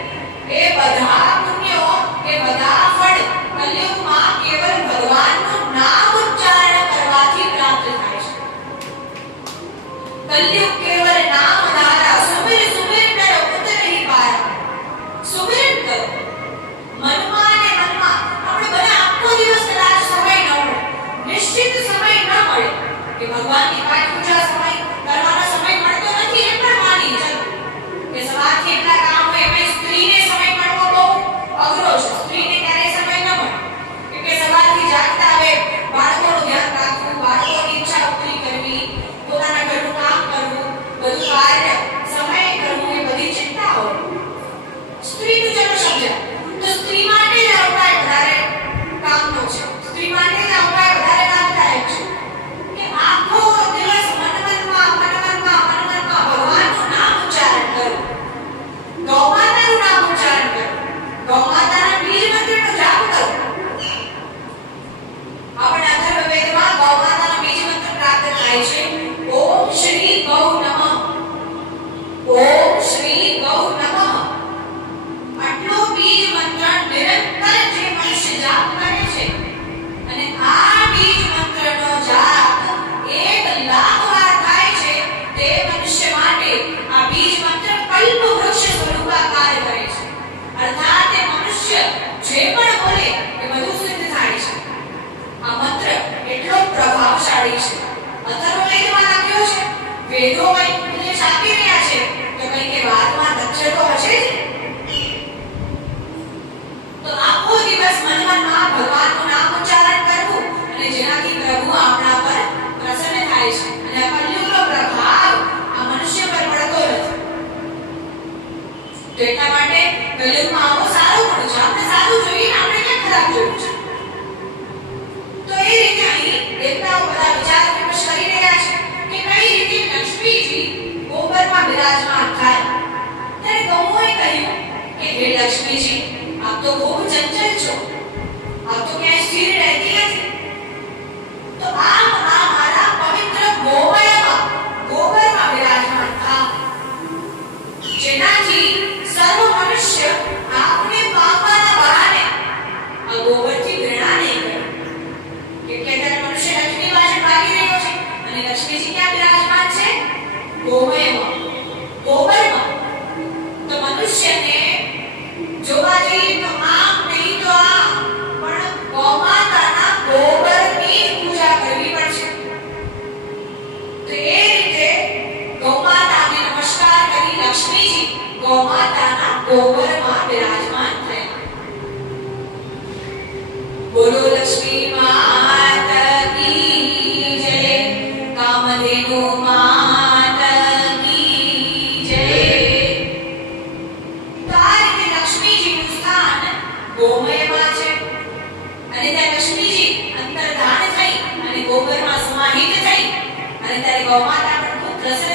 એ બધા પુણ્યો, એ બધા ફળ કલયુગમાં કેવળ ભગવાનનું નામ ઉચ્ચારણ કરવાથી પ્રાપ્ત થાય છે. કલયુગ કેવળ નામ દ્વારા સુમિર સુમિર કરો ઉતરહી પાર. સુમિરન કરો મનમાં ને મનમાં. આપણે ભલે આખો દિવસ કદાચ સમય ન મળે, નિશ્ચિત સમય ન મળે કે ભગવાનની પાઠ પૂજા સમય કરવાનો સમય મળતો નથી એમ પણ માની ચાલો કે સવારથી એટલા કામ હોય એમાં સ્ત્રીને સમય મળવો બહુ અઘરો છે. સ્ત્રીને ક્યારે સમય ન મળે કેમ કે સવારથી જાગતા આવે, બાળકોનું ધ્યાન રાખવું, બાળકોની ઈચ્છા પૂરી કરવી, પોતાના ઘરનું કામ કરવું, બધું કાર્ય સમય કરવું, એ બધી ચિંતા હોય. સ્ત્રીનું ચલો સમજાય તો સ્ત્રી માટે જ આ ઉપાય વધારે કામનો છે, સ્ત્રી માટે જ આ ઉપાય વધારે લાભદાયક છે કે આખો દિવસ મનમાં ભગવાનનું નામ ઉચ્ચારણ કરો, ગૌમાતાનું નામ ઉચ્ચારણ કરો, ગૌમાતાના બીજ મંત્રનો જાપ કરો. આપણે અથર્વવેદમાં ગૌમાતાનો બીજ મંત્ર પ્રાપ્ત થાય છે. ઓમ શ્રી ગૌ નમઃ, ઓમ શ્રી ગૌ નમઃ. આટલો બીજ મંત્ર નિરંતર જે મનુષ્ય જાપ કરે છે અને આ બીજ મંત્રનો જાપ 1 લાખ વાર થાય છે, તે મનુષ્ય માટે આ બીજ મંત્ર કલ્પ વૃક્ષ સ્વરૂપા કાર્ય કરે છે. અર્થાત તે મનુષ્ય જે પણ બોલે એ બધું સિદ્ધ થાય છે. આ મંત્ર એટલો પ્રભાવશાળી છે. અથર્વવેદમાં લખ્યો છે, વેદો કંઈક ઉપદેશ આપી રહ્યા છે તો કંઈક એ વાતમાં તથ્ય તો હશે જ. તો આખો દિવસ મનમાં ભગવાનનું નામ ઉચ્ચારણ કરવું એટલા માટે કલયુગમાં આવો સારો પણ છે. આપણે સારું જોઈએ ને આપણે ક્યાં ખરાબ જોયું છે. તો એ રીતે અહીં દેવતાઓ બધા વિચાર વિમર્શ કરી રહ્યા છે કે કઈ રીતે લક્ષ્મીજી ગોબરમાં બિરાજમાન થાય. ત્યારે ગૌઓએ કહ્યું કે હે લક્ષ્મીજી, આપ તો બહુ ચંચલ છો, આપ તો ક્યાંય સ્થિર રહેતી નથી. તો આપ આ મારા પવિત્ર ગોબરમાં બિરાજમાન થાઓ, જેનાથી સર્વ મનુષ્ય આપને પામવાના બહાને આ ગોબરથી ઘૃણા નહીં કરે. એટલે ત્યારે મનુષ્ય લક્ષ્મી પાસે ભાગી રહ્યો છે અને લક્ષ્મીજી ક્યાં બિરાજમાન છે? ગોમયમાં, ગોબરમાં. તો મનુષ્યને જોવા જઈએ તો આમ નહીં તો આમ, પણ ગૌમાતાના ગોબરની પૂજા કરવી પડશે. તો એ રીતે ગૌમાતાને નમસ્કાર કરી લક્ષ્મીજી ગૌમાતાના ગોબરમાં બિરાજમાન થયા. બોલો લક્ષ્મી માત કી જય, કામધેનુ માત કી જય. તો આ રીતે લક્ષ્મીજીનું સ્થાન ગોમયમાં છે અને ત્યાં લક્ષ્મીજી અંતર્ધાન થઈ અને ગોબરમાં સમાહિત થઈ અને ત્યારે ગૌમાતા પણ ખૂબ પ્રસન્ન